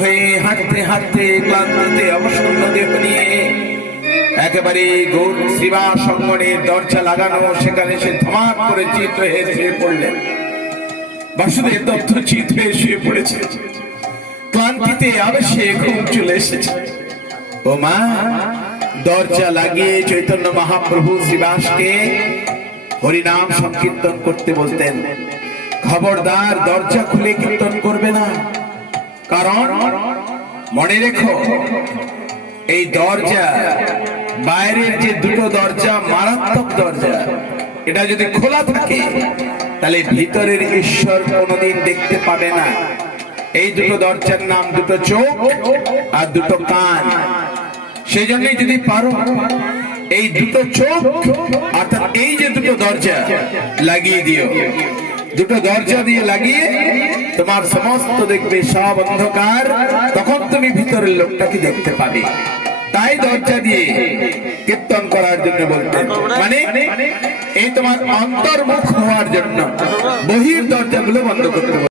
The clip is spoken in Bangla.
হয়ে হাঁটতে হাঁটতে ক্লান্তিতে অবসন্ন দেহ নিয়ে একেবারে গৌর শ্রীবাস সঙ্গনের দরজা লাগানো সেখানে সে ধমাক করে চিত হয়ে শুয়ে পড়লেন। বাসুদেব দত্ত চিত হয়ে শুয়ে পড়েছে, ক্লান্তিতে আবেশে ঘুম চলে এসেছে। ও মা, দরজা লাগিয়ে চৈতন্য মহাপ্রভু শ্রীবাসকে হরিনাম সংকীর্তন করতে বলতেন। খবরদার দরজা খুলে কীর্তন করবে না, কারণ মনে রেখো এই দরজা, বাইরের যে দুটো দরজা মারাত্মক দরজা, এটা যদি খোলা থাকে তাহলে ভিতরের ঈশ্বর কোনোদিন দেখতে পাবে না। এই দুটো দরজার নাম দুটো চোখ আর দুটো কান। সেই জন্যই যদি পারো এই দুটো চোখ অর্থাৎ এই যে দুটো দরজা লাগিয়ে দিও। দুটো দরজা দিয়ে লাগিয়ে তোমার সমস্ত দেখবে সব অন্ধকার, তখন তুমি ভিতরের লোকটাকে দেখতে পাবে। তাই দরজা দিয়ে কীর্তন করার জন্য বলতেন, মানে এই তোমার অন্তর্মুখ হওয়ার জন্য বহির দরজাগুলো বন্ধ করতে।